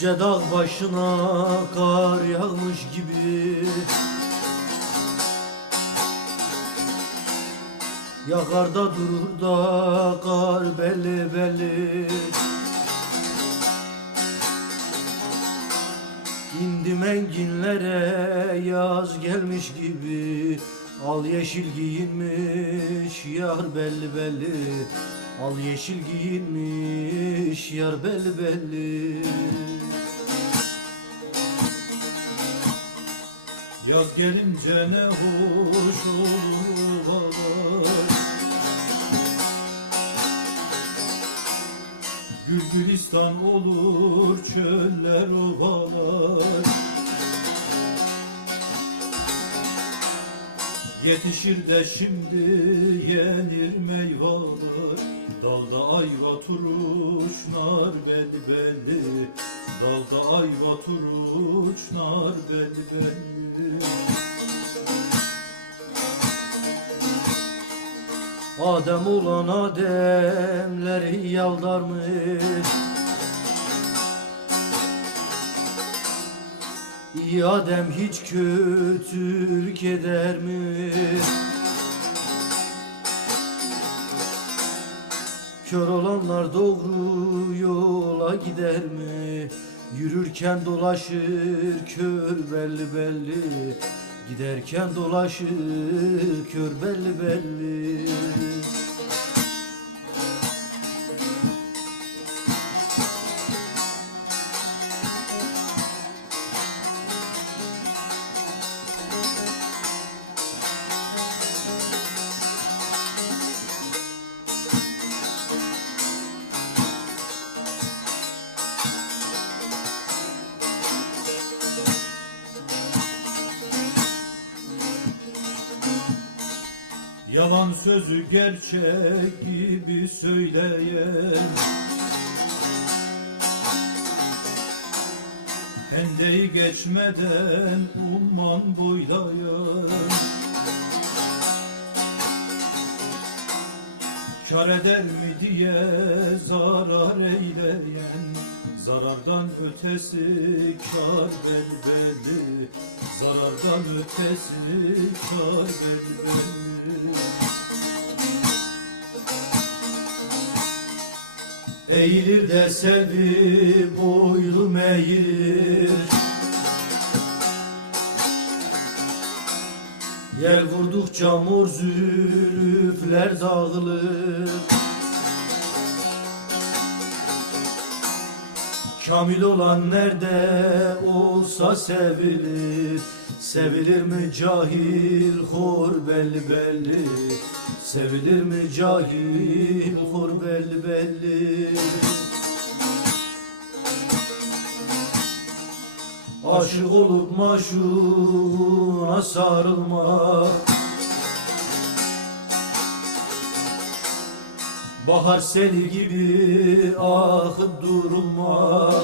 Yüce dağ başına kar yağmış gibi. Yakarda durur da kar belli belli. İndim enginlere yaz gelmiş gibi. Al yeşil giyinmiş yar belli belli Al yeşil giyinmiş yar belli belli Yaz gelince ne hoş olur baba Gül gülistan olur çöller ovalar Yetişir de şimdi yenir meyveler Dalda ayva turuç nar belli belli. Dalda ayva turuç nar belli belli. Adem olan Ademleri yaldarmış İyi Adem hiç kötülük eder mi? Kör olanlar doğru yola gider mi? Yürürken dolaşır kör belli belli Giderken dolaşır kör belli belli Yalan sözü gerçek gibi söyleyen Hendeyi geçmeden umman boylayan Kar eder mi diye zarar eyleyen Zarardan ötesi kar belli Zarardan ötesi kar belli Eğilir de sevi boylum eğilir. Yel vurdukça mor zülüfler dağılır. Kamil olan nerede olsa sevilir Sevilir mi cahil hor belli belli Sevilir mi cahil hor belli belli Aşık olup maşuğuna sarılmak Bahar seli gibi akıp durmak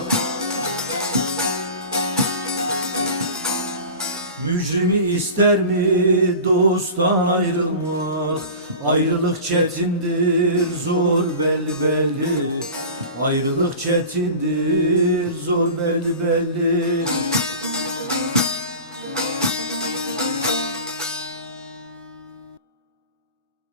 ister mi dosttan ayrılmak? Ayrılık çetindir zor belli belli Ayrılık çetindir zor belli belli